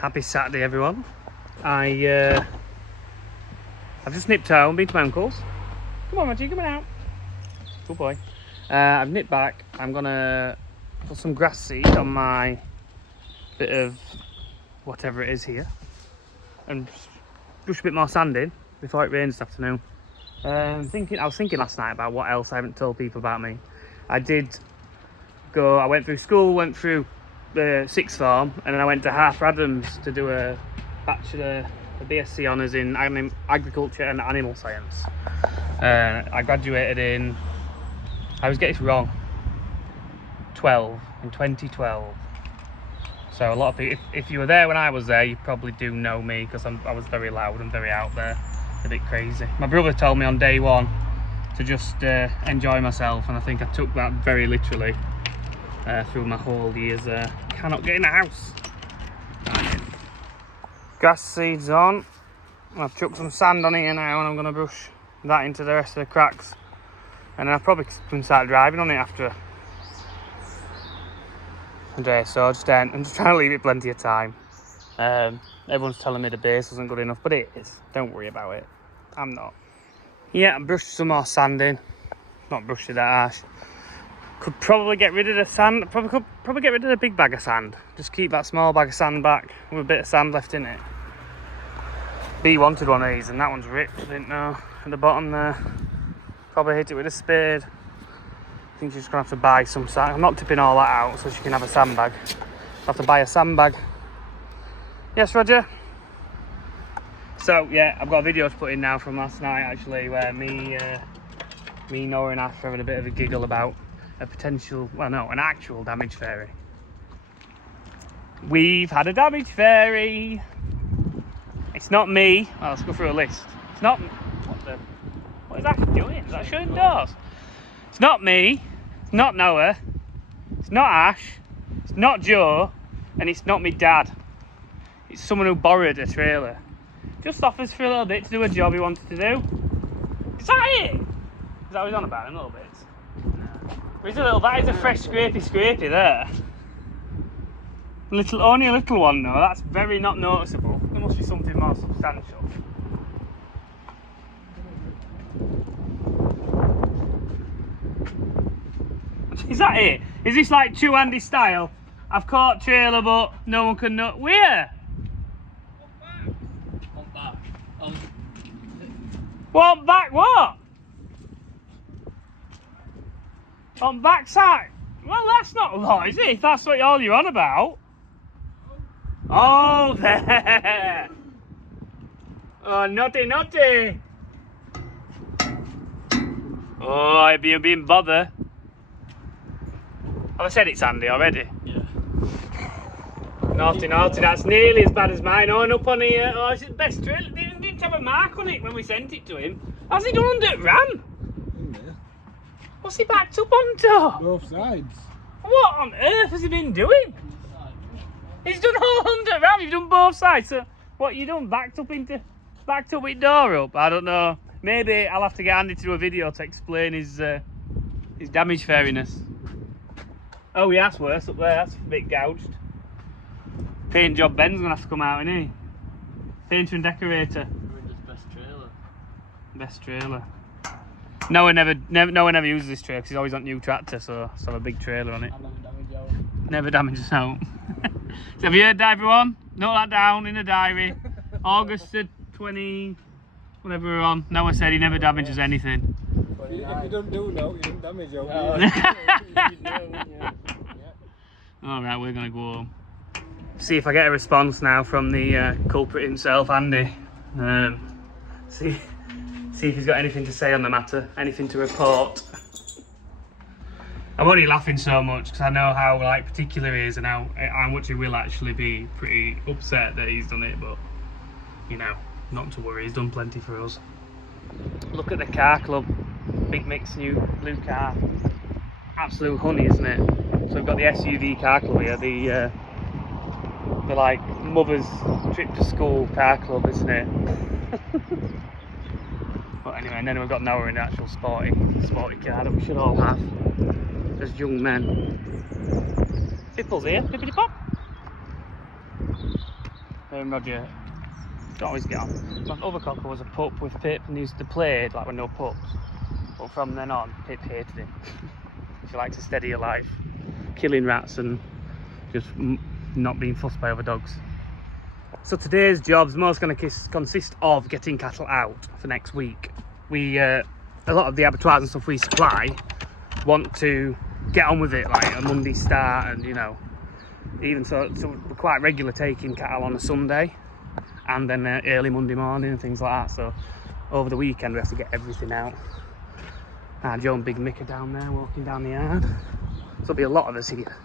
Happy Saturday, everyone. I've just nipped home, been to my uncle's. Come on, Reggie, come on out. Good boy. I've nipped back. I'm gonna put some grass seed on my bit of whatever it is here, and brush a bit more sand in before it rains this afternoon. I was thinking last night about what else I haven't told people about me. I went through school, went through the sixth form, and then I went to Harper Adams to do a BSc honours in agriculture and animal science. I graduated in, I was getting it wrong, in 2012. So a lot of people, if you were there when I was there, you probably do know me, because I was very loud and very out there, a bit crazy. My brother told me on day one to just enjoy myself, and I think I took that very literally through my whole years there. Cannot get in the house. Grass seeds on. I've chucked some sand on here now, and I'm going to brush that into the rest of the cracks, and then I'll probably start driving on it after a day. So I'm just trying to leave it plenty of time. Everyone's telling me the base isn't good enough, but it is. Don't worry about it. I'm not. Yeah, I brushed some more sand in. Not brushed it that harsh. Could probably get rid of the sand. Could probably get rid of the big bag of sand. Just keep that small bag of sand back with a bit of sand left in it. B wanted one of these, and that one's ripped. I didn't know. At the bottom there. Probably hit it with a spade. I think she's gonna have to buy some sand. I'm not tipping all that out so she can have a sandbag. I'll have to buy a sandbag. Yes, Roger? So yeah, I've got a video to put in now from last night actually, where me, Noah and Ash are having a bit of a giggle about a potential, an actual damage fairy. We've had a damage fairy. It's not me. Oh, let's go through a list. It's not, what is Ash doing? Is that shutting doors? It's not me. It's not Noah. It's not Ash. It's not Joe. And it's not me dad. It's someone who borrowed a trailer. Just offers for a little bit to do a job he wanted to do. Is that it? Is that what he's on about in a little bit? No. That is a fresh scrapey there. Only a little one though. That's very not noticeable. There must be something more substantial. Is that it? Is this like two-handed style? I've caught trailer, but no one can know. Where? What back? What? On backside? Well, that's not a lot, is it? If that's what all you're on about. Oh, there. Oh, naughty. Oh, you're being bothered. Have I said it's Andy already? Yeah. Naughty. That's nearly as bad as mine. Oh, and up on here. Oh, it's the best trailer. They didn't have a mark on it when we sent it to him. How's he done under ram? In there. What's he backed up onto? Both sides. What on earth has he been doing? He's done all under ram. You've done both sides. So what you done? Backed up with door up? I don't know. Maybe I'll have to get Andy to do a video to explain his damage fairiness. Oh yeah, that's worse up there. That's a bit gouged. Paint job Ben's gonna have to come out, isn't he? Painter and decorator. Best trailer. No one never uses this trailer because he's always on new tractor, so have a big trailer on it. Never damages out. So have you heard that, everyone? Note that down in the diary. August the 20, whatever we're on. Noah said he never damages anything. If you don't do no, you don't damage your Alright, we're gonna go home. See if I get a response now from the culprit himself, Andy. See if he's got anything to say on the matter, anything to report. I'm only laughing so much because I know how particular he is and how much he will actually be pretty upset that he's done it, but you know, not to worry, he's done plenty for us. Look at the car club, Big Mick's new blue car. Absolute honey, isn't it? So we've got the SUV car club here, the like mother's trip to school car club, isn't it? But anyway, and then we've got Noah in the actual sporty car that we should all have as young men. Pipple's here, pippity pop. Roger don't always get on. My other cocker was a pup with Pip and used to play like with no pups. But from then on, Pip hated him. She likes a steadier life, killing rats and just not being fussed by other dogs. So today's job's most going to consist of getting cattle out for next week. We, a lot of the abattoirs and stuff we supply want to get on with it, like a Monday start, and you know, even so we're quite regular taking cattle on a Sunday and then early Monday morning and things like that. So over the weekend we have to get everything out. Joe and Big Mick are down there walking down the yard. So there'll be a lot of us here.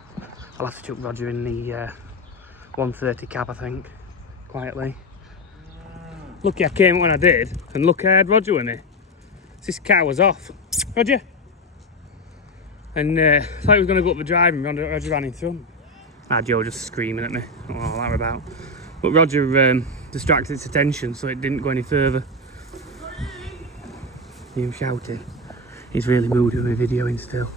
I'll have to chuck Roger in the 130 cab, I think, quietly. Lucky I came when I did, and look, I had Roger with me. This car was off. Roger! And I thought he was going to go up the drive and Roger ran in front. Joe just screaming at me. I don't know what that was about. But Roger distracted its attention so it didn't go any further. Him shouting. He's really moody with me videoing still.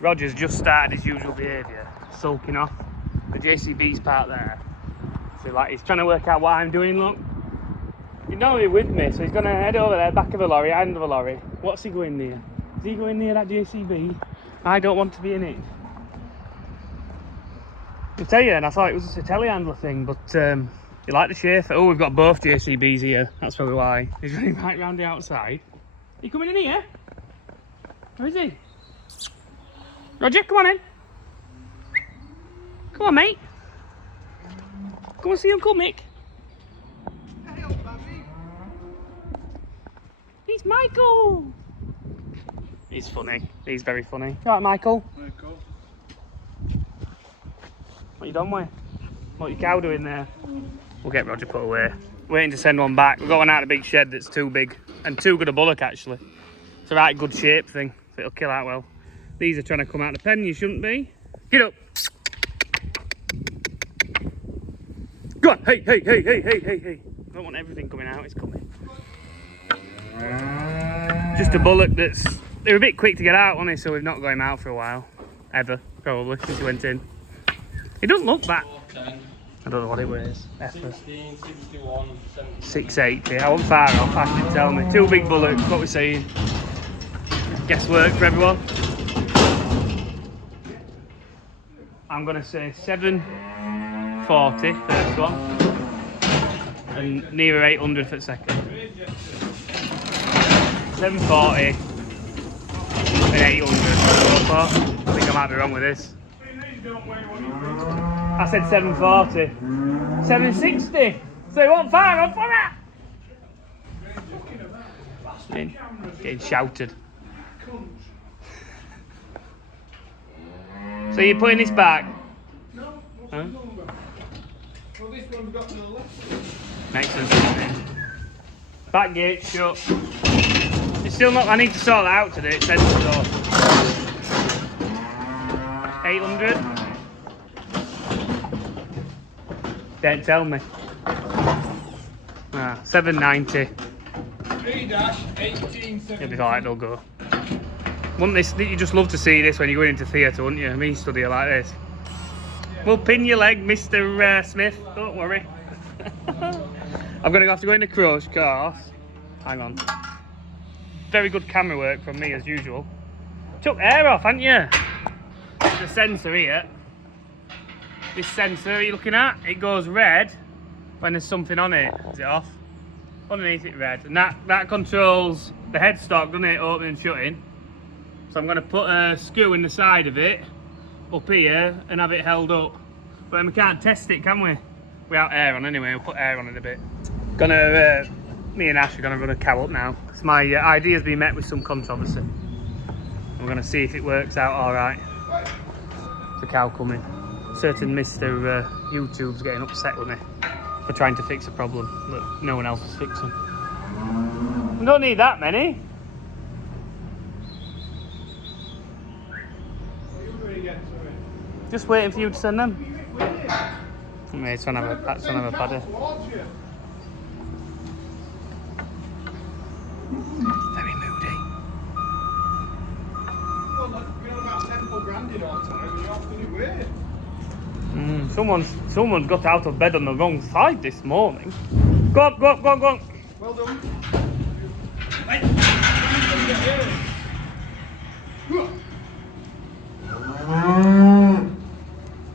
Roger's just started his usual behaviour, sulking off. The JCB's part there. So like he's trying to work out what I'm doing, look. He's not really with me, so he's going to head over there, back of a lorry, end of a lorry. What's he going near? Is he going near that JCB? I don't want to be in it. I'll tell you, and I thought it was just a telehandler thing, but you like the shape. Oh, we've got both JCBs here. That's probably why. He's running right round the outside. Are you coming in here? Where is he? Roger, come on in. Come on, mate. Come and see Uncle Mick. He's Michael. He's funny. He's very funny. You alright, Michael? Michael. What you done with? What your cow doing there? We'll get Roger put away. Waiting to send one back. We've got one out of the big shed that's too big. And too good a bullock, actually. It's a right good shape thing. So it'll kill out well. These are trying to come out of the pen. You shouldn't be. Get up. Go on. Hey, hey, hey, hey, hey, hey, hey. I don't want everything coming out. It's coming. Just a bullock that's... They're a bit quick to get out, aren't they? So we've not got him out for a while. Ever, probably, since he went in. He doesn't look that... I don't know what it weighs. 16, 61, 70. 680. I wasn't far off, I can tell me. Two big bullocks, what we're saying. Guesswork for everyone. I'm going to say 740 first one. And nearer 800 for the second. 740 and 800 so far. I think I might be wrong with this. I said 740. 760. So you want far on for that? Getting shouted. So you're putting this back? No. Huh? Well, this one's got to the left. Excellent. Back gate shut. It's still not. I need to sort that out today. It's sensitive off. 800. Don't tell me. 790. 3-18. It'll be alright, they'll go. Wouldn't this, you just love to see this when you're going into theatre, wouldn't you? Me study like this. We'll pin your leg, Mr. Smith. Don't worry. I'm going to have to go into crush course. Hang on. Very good camera work from me as usual. Took air off, haven't you? There's a sensor here. This sensor you're looking at, it goes red when there's something on it. Is it off? Underneath it red. And that controls the headstock, doesn't it? Opening and shutting. So I'm going to put a screw in the side of it, up here, and have it held up. But then we can't test it, can we? Without air on anyway, we'll put air on in a bit. Me and Ash are going to run a cow up now. So my idea's been met with some controversy. We're going to see if it works out alright. The cow coming. Certain Mr. YouTube's getting upset with me for trying to fix a problem that no one else is fixing. We don't need that many. Just waiting for you to send them. Yeah, it's on a paddy. Very moody. Well, you know about 10 branded all the time, and you have to do it. Someone's got out of bed on the wrong side this morning. Go on, go on, go on, go on. Well done.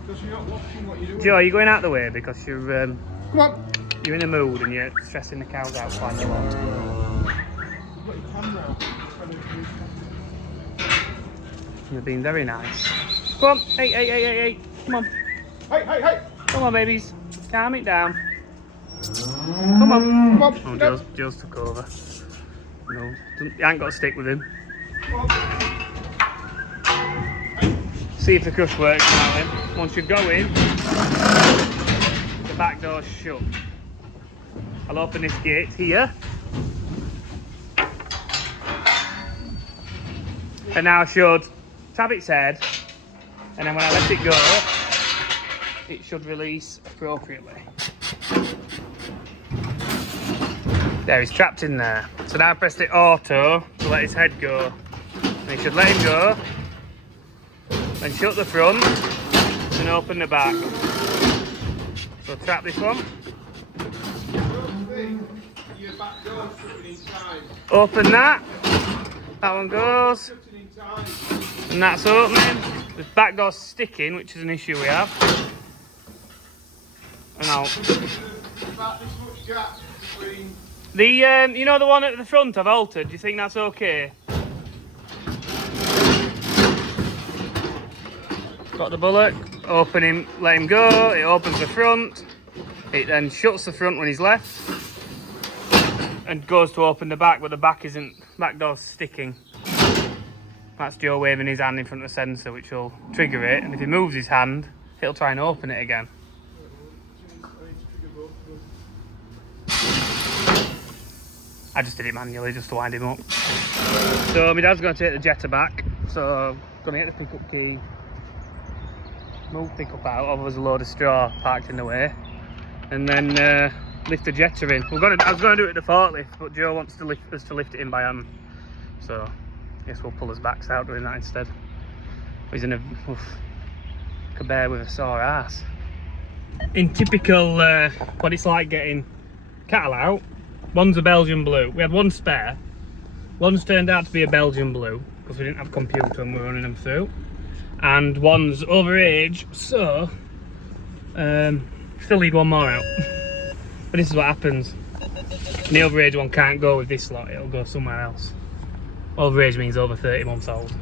Because you're not watching what you're doing. Joe, you're going out the way because you're Come on. you're in a mood and you're stressing the cows out quite a lot. You've got your camera out. You're being very nice. Go on, hey, come on. Hey. Come on, babies. Calm it down. Come on. Come on. Oh, Joe's took over. No, you ain't got to stick with him. Come on. See if the crush works now then. Once you go in, the back door's shut. I'll open this gate here. And now I should tap its head, and then when I let it go, it should release appropriately. There, he's trapped in there. So now I pressed it auto to let his head go. And he should let him go, then shut the front, and open the back. So trap this one. Your back door's shutting in time. Open that. That one goes. Shutting in time. And that's opening. The back door's sticking, which is an issue we have. And I'll... About this much gap between. The, you know the one at the front I've altered, do you think that's okay? Got the bullock, open him, let him go, it opens the front, it then shuts the front when he's left, and goes to open the back, but the back door's sticking. That's Joe waving his hand in front of the sensor, which will trigger it, and if he moves his hand, he'll try and open it again. I just did it manually just to wind him up. So my dad's going to take the jetter back, so I'm going to get the pickup key, move pickup out, or there's a load of straw parked in the way, and then lift the jetter in. I was going to do it with the forklift, but Joe wants us to lift it in by hand, so I guess we'll pull his backs out doing that instead. He's in a bear with a sore ass. In typical what it's like getting cattle out, one's a Belgian blue. We had one spare. One's turned out to be a Belgian blue because we didn't have a computer and we were running them through. And one's over age, so still need one more out. But this is what happens. And the over age one can't go with this lot, it'll go somewhere else. Over age means over 30 months old.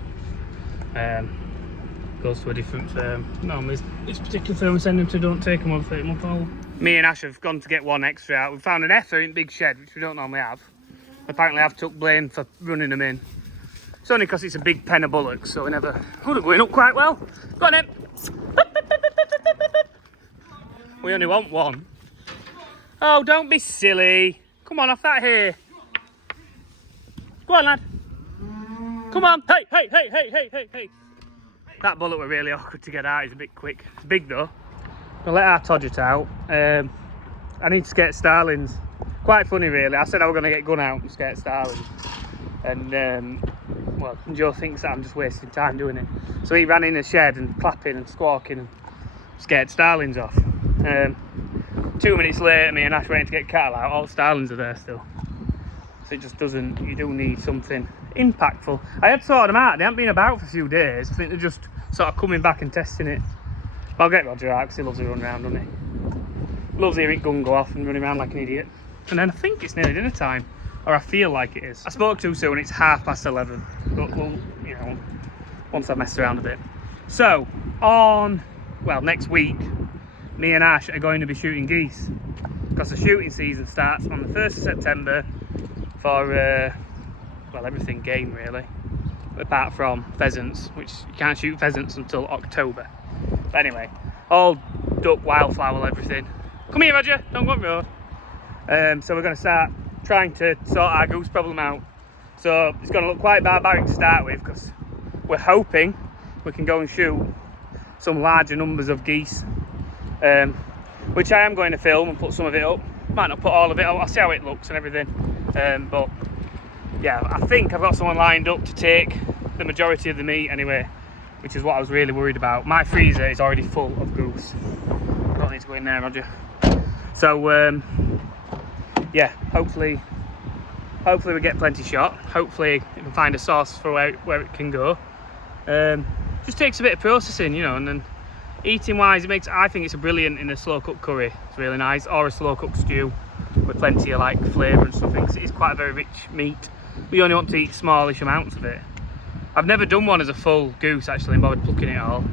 Goes to a different firm. Normally this particular firm we send them to don't take them over 30 months old. Me and Ash have gone to get one extra out. We found an effer in Big Shed, which we don't normally have. Apparently I've took blame for running them in. It's only because it's a big pen of bullocks, so we never... Oh, they're going up quite well. Go on then. We only want one. Oh, don't be silly. Come on, off that here. Go on, lad. Come on. Hey. That bullock were really awkward to get out. He's a bit quick. It's big though. We'll let our Todget out. I need to skate starlings. Quite funny really. I said I was going to get gun out and skate starlings. And well, Joe thinks that I'm just wasting time doing it. So he ran in the shed and clapping and squawking and scared starlings off. 2 minutes later, me and Ash went to get cattle out. All the starlings are there still. So it just doesn't, you do need something impactful. I had sorted them out. They haven't been about for a few days. I think they're just sort of coming back and testing it. But I'll get Roger out because he loves to run around, doesn't he? Loves hearing gun go off and running around like an idiot. And then I think it's nearly dinner time. Or I feel like it is. I spoke too soon, it's 11:30. But we'll, you know, once I've messed around a bit. So, next week, me and Ash are going to be shooting geese. Because the shooting season starts on the 1st of September for, everything game really. Apart from pheasants, which you can't shoot pheasants until October. But anyway, all duck, wildfowl, everything. Come here, Roger, don't go on road. So we're going to start trying to sort our goose problem out. So it's going to look quite barbaric to start with because we're hoping we can go and shoot some larger numbers of geese, which I am going to film and put some of it up. Might not put all of it up, I'll see how it looks and everything. But yeah, I think I've got someone lined up to take the majority of the meat anyway, which is what I was really worried about. My freezer is already full of goose. need to go in there, Roger. So yeah, hopefully we get plenty shot. Hopefully we can find a source for where it can go. Just takes a bit of processing, you know, and then eating wise, I think it's a brilliant in a slow cooked curry. It's really nice, or a slow cooked stew with plenty of like flavour and stuff. It's quite a very rich meat. We only want to eat smallish amounts of it. I've never done one as a full goose actually and bothered plucking it all.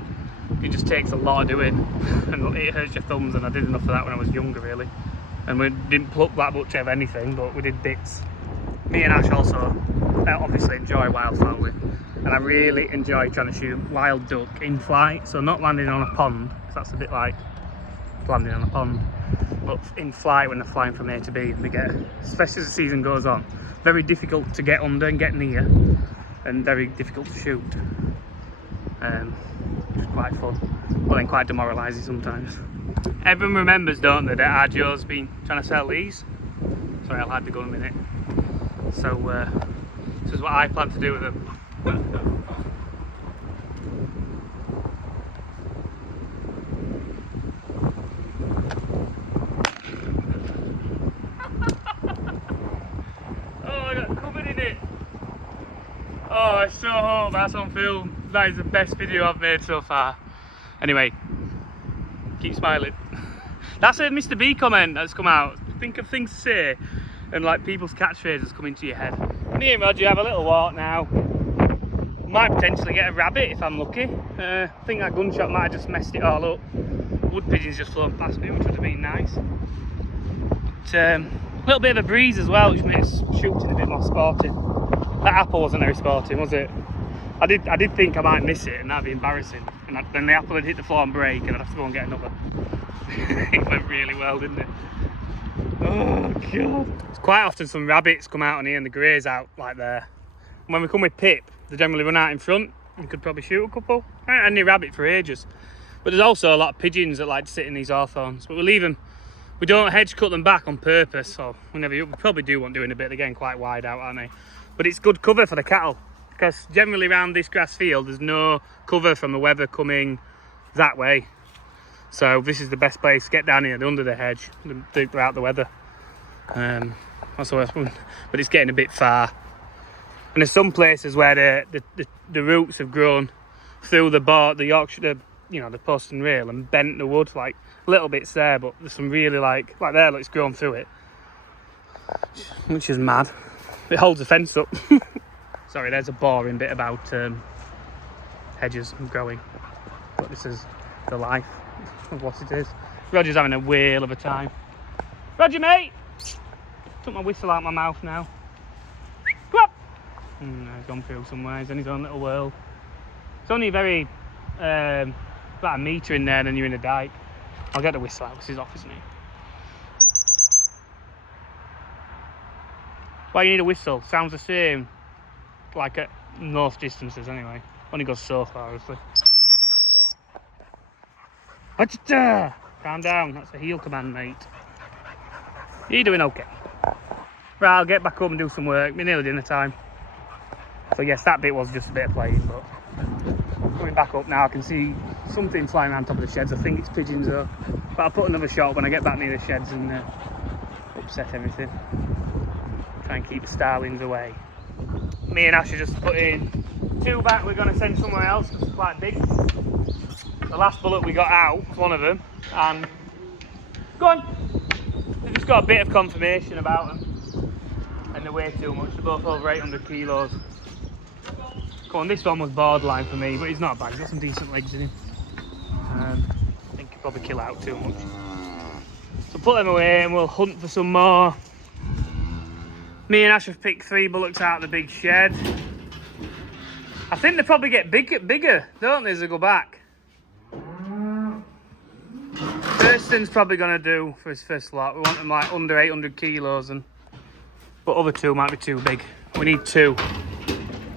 It just takes a lot of doing and it hurts your thumbs, and I did enough of that when I was younger really. And we didn't pluck that much of anything, but we did bits. Me and Ash also obviously enjoy wildfowl, and I really enjoy trying to shoot wild duck in flight, so not landing on a pond, because that's a bit like landing on a pond, but in flight when they're flying from A to B, and they get, especially as the season goes on, very difficult to get under and get near, and very difficult to shoot. It's quite fun, but then quite demoralising sometimes. Everyone remembers, don't they, that Arjo's been trying to sell these. Sorry, I'll hide the gun in a minute. So this is what I plan to do with them. Oh, I got covered in it. Oh, I so hope that's on film. That is the best video I've made so far. Anyway, keep smiling. That's a Mr. B comment that's come out. Think of things to say, and like people's catchphrases come into your head. Me and Roger have a little walk now. Might potentially get a rabbit if I'm lucky. I think that gunshot might have just messed it all up. Wood pigeons just flown past me, which would have been nice. But, a little bit of a breeze as well, which makes shooting a bit more sporting. That apple wasn't very sporting, was it? I did think I might miss it, and that'd be embarrassing. And then the apple had hit the floor and break, and I'd have to go and get another. It went really well, didn't it? Oh god. It's quite often some rabbits come out on here and the greys out like there. And when we come with Pip, they generally run out in front. We could probably shoot a couple. I haven't had any rabbit for ages. But there's also a lot of pigeons that like to sit in these hawthorns. But we leave them. We don't hedge cut them back on purpose. So we probably do want doing a bit. They're getting quite wide out, aren't they? But it's good cover for the cattle. Because generally around this grass field, there's no cover from the weather coming that way. So this is the best place to get down here, under the hedge, throughout the weather. But it's getting a bit far. And there's some places where the roots have grown through the Yorkshire, the post and rail, and bent the wood, like little bits there, but there's some really like there, look, it's grown through it, which is mad. It holds the fence up. Sorry, there's a boring bit about hedges and growing, but this is the life of what it is. Roger's having a whale of a time. Roger, mate! Took my whistle out my mouth now. Come up! He's gone through somewhere. He's in his own little world. It's only very about a metre in there, then you're in a dike. I'll get the whistle out because he's off, isn't he? Why you need a whistle? Sounds the same, like at most distances anyway. Only goes so far, obviously. Calm down, that's a heel command, mate. You're doing okay. Right, I'll get back home and do some work. We're nearly dinner time. So yes, that bit was just a bit of playing, but coming back up now, I can see something flying around top of the sheds. I think it's pigeons though. But I'll put another shot when I get back near the sheds and upset everything. Try and keep the starlings away. Me and Ash are just putting 2 back. We're going to send somewhere else because it's quite big. The last bullet we got out was one of them, and go on. They've just got a bit of confirmation about them, and they weigh too much. They're both over 800 kilos. Come on, this one was borderline for me, but he's not bad. He's got some decent legs in him. I think he'll probably kill out too much. So put them away, and we'll hunt for some more. Me and Ash have picked 3 bullocks out of the big shed. I think they probably get bigger, don't they, as they go back? Thurston's probably going to do for his first lot. We want them like under 800 kilos, but other 2 might be too big. We need 2.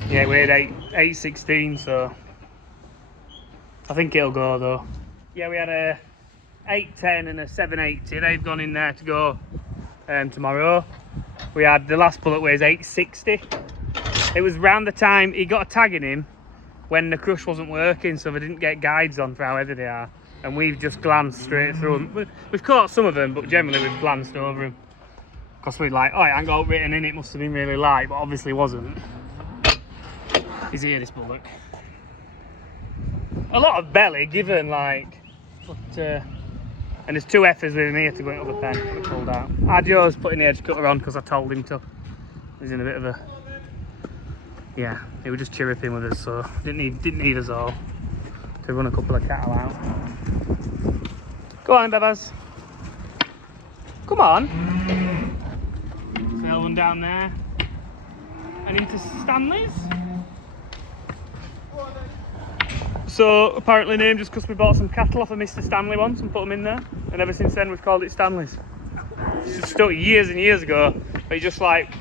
Yeah, we had 816, so I think it'll go though. Yeah, we had a 810 and a 780. They've gone in there to go tomorrow. We had the last bullet weighs 860. It was around the time he got a tag in him when the crush wasn't working, so they didn't get guides on for how heavy they are. and we've just glanced straight through them. We've caught some of them, but generally we've glanced over them. Because we're like, oh, it ain't got written in, it must have been really light, but obviously wasn't. He's here, this bullock. A lot of belly given, like, but, and there's 2 heifers within here to go into the pen that we pulled out. Adjo's putting the edge cutter on because I told him to. He's in a bit of a, yeah, he was just chirruping with us, so didn't need us all to run a couple of cattle out. Go on, Bebas. Come on. There's one down there. And into Stanley's. So apparently named just because we bought some cattle off of Mr. Stanley once and put them in there. And ever since then we've called it Stanley's. It's just stuck years and years ago. But he just like,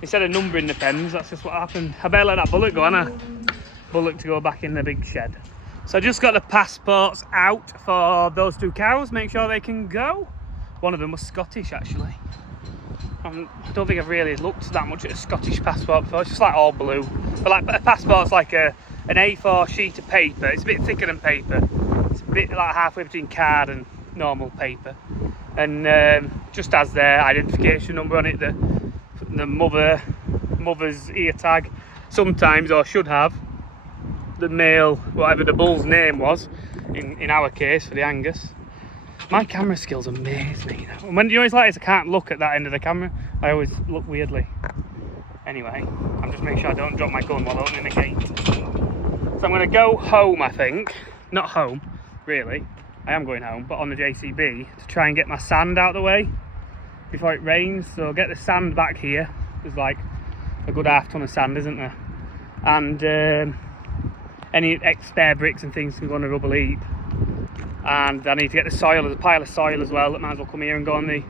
instead of numbering the pens, that's just what happened. I better let that bullock go, Anna. Bullock to go back in the big shed. So I just got the passports out for those 2 cows, make sure they can go. One of them was Scottish actually. I don't think I've really looked that much at a Scottish passport before. It's just like all blue. But like a passport's like an A4 sheet of paper. It's a bit thicker than paper. It's a bit like halfway between card and normal paper. And just has their identification number on it, the mother's ear tag. Sometimes, or should have, the male, whatever the bull's name was, in our case for the Angus. My camera skills amaze me, you know. And when you always like this, I can't look at that end of the camera. I always look weirdly. Anyway, I'm just making sure I don't drop my gun while opening the gate. So I'm going to go home, I think. Not home, really. I am going home, but on the JCB to try and get my sand out of the way before it rains. So get the sand back here. There's like a good half ton of sand, isn't there? And any spare bricks and things can go on a rubble heap. And I need to get the soil. There's a pile of soil as well that might as well come here and go on the... Do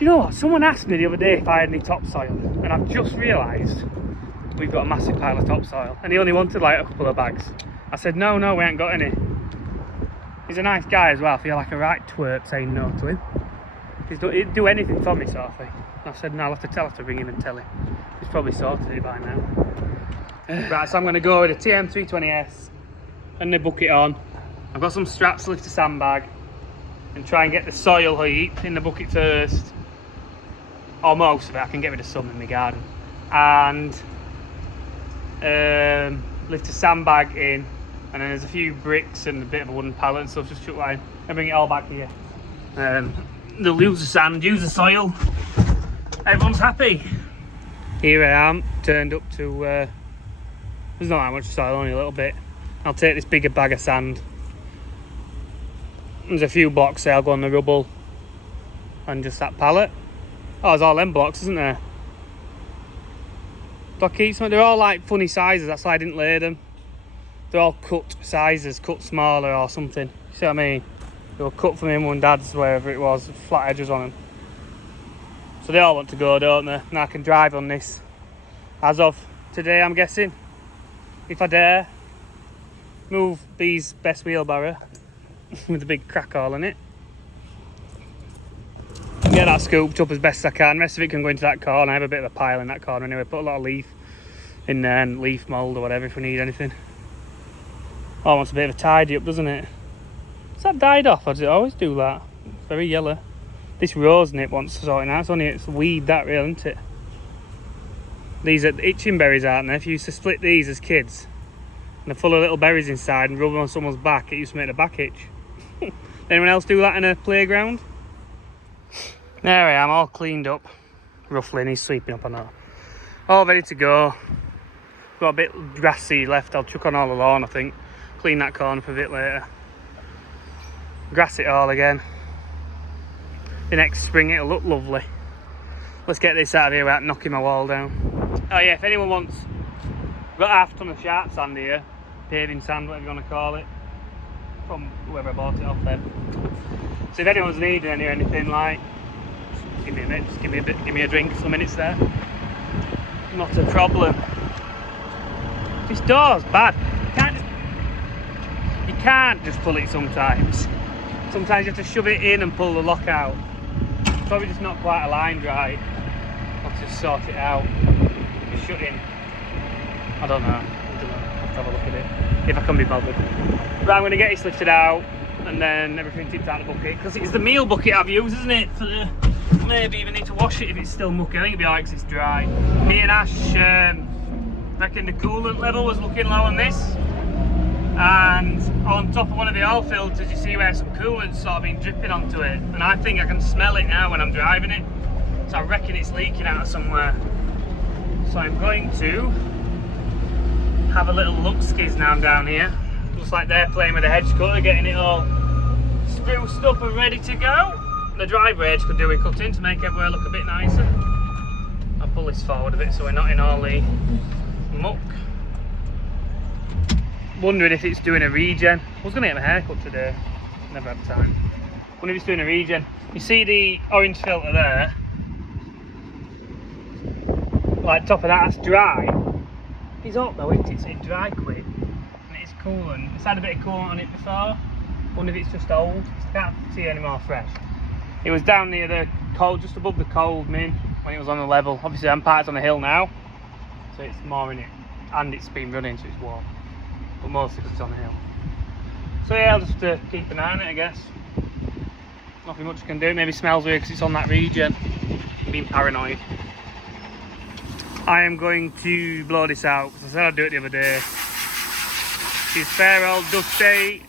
you know what? Someone asked me the other day if I had any topsoil, and I've just realised we've got a massive pile of topsoil, and he only wanted like a couple of bags. I said, no, we ain't got any. He's a nice guy as well. I feel like a right twerp saying no to him. He'd do anything for me, sort of thing. And I said, no, I'll have to ring him and tell him. He's probably sorted it by now. Right, so I'm going to go with a TM320S and the bucket on. I've got some straps to lift the sandbag and try and get the soil heap in the bucket first. Or most of it, I can get rid of some in my garden. And lift the sandbag in, and then there's a few bricks and a bit of a wooden pallet and stuff, just chuck that in and bring it all back here. They'll use the sand, use the soil. Everyone's happy. Here I am, turned up to, there's not that much soil, only a little bit. I'll take this bigger bag of sand. There's a few blocks there, I'll go on the rubble and just that pallet. Oh, there's all them blocks, isn't there? Do I keep some? They're all like funny sizes, that's why I didn't lay them. They're all cut sizes, cut smaller or something. You see what I mean? They were cut from my mum and dad's, wherever it was, flat edges on them. So they all want to go, don't they? And I can drive on this. As of today, I'm guessing. If I dare. Move B's best wheelbarrow with a big crack hole in it. Get that scooped up as best as I can. The rest of it can go into that corner. I have a bit of a pile in that corner anyway. Put a lot of leaf in there and leaf mould or whatever if we need anything. Oh, it wants a bit of a tidy up, doesn't it? Has that died off or does it always do that? It's very yellow. This rose nip wants sorting out. It's weed that real, isn't it? These are itching berries, aren't they? If you used to split these as kids and they're full of little berries inside and rub them on someone's back, it used to make the back itch. Anyone else do that in a playground? There I am, all cleaned up, roughly, and he's sweeping up on that. All ready to go. Got a bit grassy left, I'll chuck on all the lawn, I think. Clean that corner up a bit later. Grass it all again. The next spring it'll look lovely. Let's get this out of here without knocking my wall down. Oh yeah, if anyone wants, I've got half a ton of sharp sand here, paving sand, whatever you want to call it, from whoever I bought it off them. So if anyone's needing any or anything, like, give me a minute, just give me a drink, some minutes there. Not a problem. This door's bad. You can't just pull it sometimes. Sometimes you have to shove it in and pull the lock out. Probably just not quite aligned right. I'll just sort it out. It's shut in. I don't know. to have a look at it, if I can be bothered. But I'm going to get this lifted out, and then everything tipped out of the bucket, because it's the meal bucket I've used, isn't it? For the, maybe even need to wash it if it's still mucky. I think it'll be alright because it's dry. Me and Ash reckon the coolant level was looking low on this, and on top of one of the oil filters you see where some coolant's sort of been dripping onto it, and I think I can smell it now when I'm driving it, so I reckon it's leaking out of somewhere. So I'm going to have a little look skis now down here. Looks like they're playing with the hedge cutter, getting it all spruced up and ready to go. The driveway edge could do with cutting to make everywhere look a bit nicer. I'll pull this forward a bit so we're not in all the muck. Wondering if it's doing a regen. I was going to get my hair cut today, never had time. Wonder if it's doing a regen. You see the orange filter there? Like top of that, that's dry. It's hot though, isn't it? It's dry quick. And it's coolant. It's had a bit of coolant on it before. Wonder if it's just old. I can't see any more fresh. It was down near the cold, just above the cold min when it was on the level. Obviously I'm parked on the hill now, so it's more in it. And it's been running, so it's warm. But mostly because it's on the hill. So yeah, I'll just keep an eye on it, I guess. Nothing much I can do. Maybe smells weird because it's on that regen. I'm being paranoid. I am going to blow this out because I said I'd do it the other day. It's fair old dusty,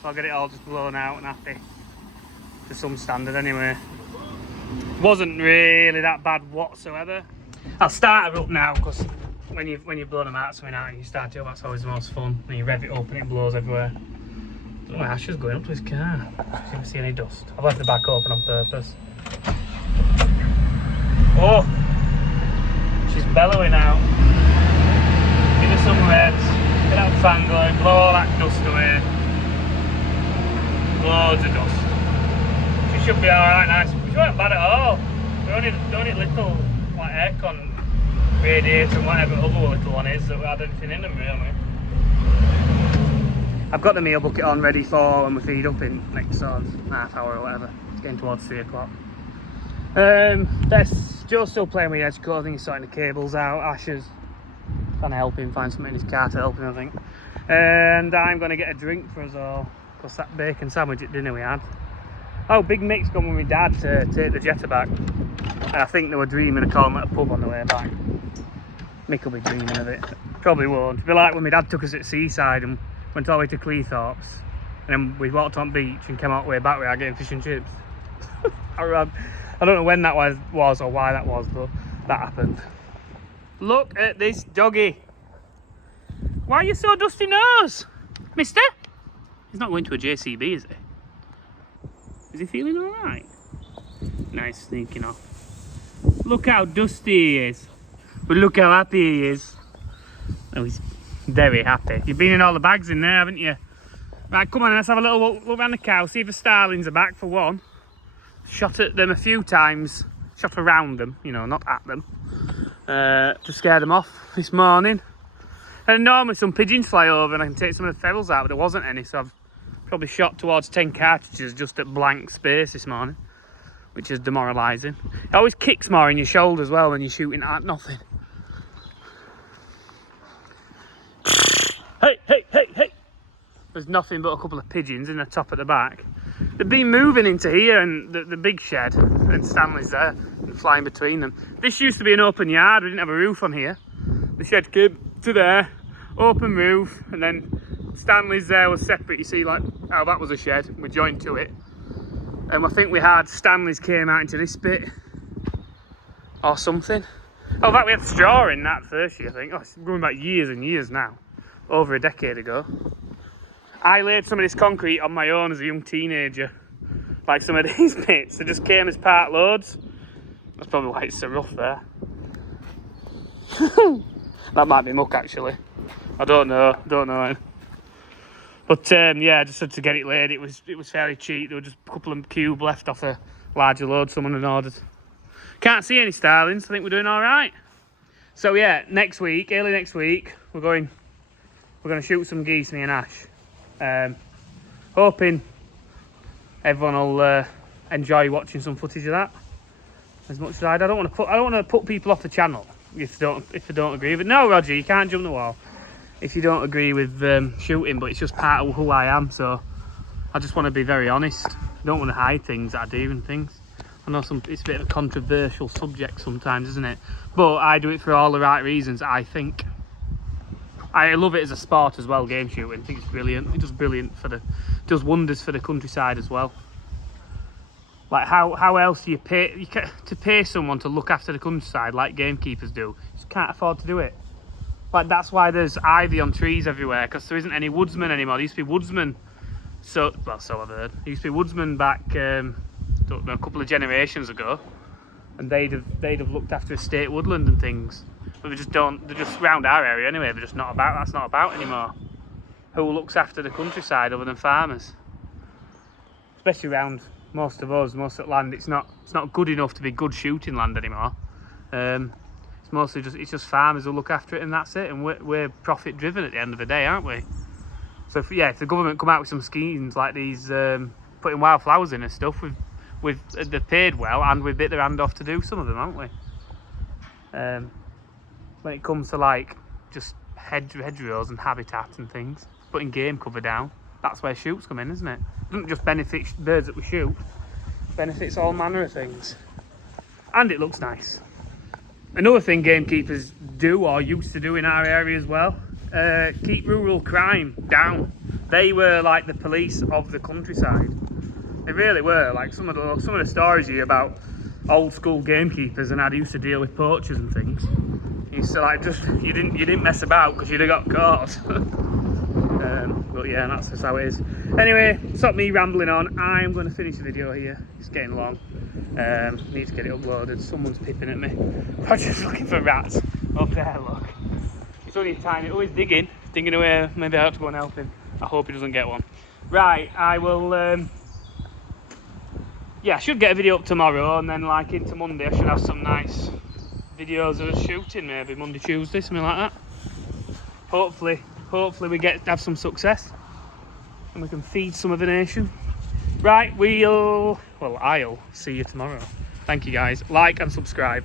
so I'll get it all just blown out and happy. To some standard anyway. Wasn't really that bad whatsoever. I'll start her up now because when you've blown them out something out and you start it up, that's always the most fun. When you rev it up and it blows everywhere. I don't know where Ash is going up to his car. I can't see any dust. I've left the back open on purpose. Oh! She's bellowing out. Give her some revs. Get that fan going. Blow all that dust away. Loads of dust. She should be alright, nice. She weren't bad at all. We only little like aircon radiator and whatever other little one is that we had anything in them really. I've got the meal bucket on ready for when we feed up in next sort of half hour or whatever. It's getting towards 3 o'clock. Joe's still playing with the edge cord. I think he's sorting the cables out. Asher's trying to help him find something in his car to help him, I think. And I'm going to get a drink for us all because that bacon sandwich at dinner we had. Oh, Big Mick's gone with my dad to take the Jetta back. And I think they were dreaming of calling it a pub on the way back. Mick will be dreaming of it. Probably won't. It'll be like when my dad took us at Seaside and went all the way to Cleethorpes. And then we walked on beach and came out the way back without getting fish and chips. I don't know when that was or why that was, but that happened. Look at this doggy. Why are you so dusty nose, mister? He's not going to a JCB, is he? Is he feeling alright? Nice sneaking off. Look how dusty he is. But look how happy he is. Oh, he's very happy. You've been in all the bags in there, haven't you? Right, come on, let's have a little look around the cow, see if the starlings are back for one. Shot at them a few times, shot around them, you know, not at them. To scare them off this morning. And normally some pigeons fly over and I can take some of the feathers out, but there wasn't any, so I've probably shot towards 10 cartridges just at blank space this morning, which is demoralising. It always kicks more in your shoulder as well when you're shooting at nothing. Hey, hey, hey, hey! There's nothing but a couple of pigeons in the top at the back. They've been moving into here and the big shed, and Stanley's there and flying between them. This used to be an open yard, we didn't have a roof on here. The shed came to there, open roof, and then Stanley's there was separate. You see like how that was a shed, we joined to it. And I think we had Stanley's came out into this bit or something. Oh, in fact we had straw in that first year, I think. Oh, it's going back years and years now, over a decade ago. I laid some of this concrete on my own as a young teenager. Like some of these bits, they just came as part loads. That's probably why it's so rough there. That might be muck actually. I don't know. But yeah, I just had to get it laid. It was fairly cheap. There were just a couple of cube left off a larger load someone had ordered. Can't see any starlings, I think we're doing alright. So yeah, next week, early next week, we're going to shoot some geese, me and Ash. Hoping everyone will enjoy watching some footage of that as much as I do. I don't want to put people off the channel if they don't agree. But no, Roger, you can't jump the wall. if you don't agree with shooting, but it's just part of who I am, so I just want to be very honest. I don't want to hide things that I do and things. I know it's a bit of a controversial subject sometimes, isn't it? But I do it for all the right reasons, I think. I love it as a sport as well, game shooting. I think it's brilliant. It does wonders for the countryside as well. Like how else do you pay to pay someone to look after the countryside like gamekeepers do? You just can't afford to do it. Like that's why there's ivy on trees everywhere, because there isn't any woodsmen anymore. There used to be woodsmen, so I've heard. There used to be woodsmen back don't know, a couple of generations ago, and they'd have looked after estate woodland and things. But they just don't. They're just around our area anyway. They're just not about. That's not about anymore. Who looks after the countryside other than farmers? Especially around most of the land. It's not good enough to be good shooting land anymore. It's mostly just farmers who look after it, and that's it. And we're profit driven at the end of the day, aren't we? So if the government come out with some schemes like these, putting wildflowers in and stuff, they're paid well, and we've bit their hand off to do some of them, haven't we? When it comes to like just hedgerows and habitat and things, putting game cover down, that's where shoots come in, isn't it? It doesn't just benefit birds that we shoot, it benefits all manner of things. And it looks nice. Another thing gamekeepers do, or used to do in our area as well, keep rural crime down. They were like the police of the countryside. They really were. Like some of the stories here about old school gamekeepers and how they used to deal with poachers and things. You used to like you didn't mess about because you'd have got caught. But yeah, that's just how it is. Anyway, stop me rambling on. I'm going to finish the video here. It's getting long. Need to get it uploaded. Someone's pipping at me. I'm just looking for rats. Up there, look. It's only tiny. Oh, he's digging away. Maybe I have to go and help him. I hope he doesn't get one. Right, I will. Yeah, I should get a video up tomorrow, and then like into Monday, I should have some nice videos of us shooting. Maybe Monday, Tuesday, something like that. Hopefully we have some success, and we can feed some of the nation. Right, I'll see you tomorrow. Thank you guys. Like and subscribe.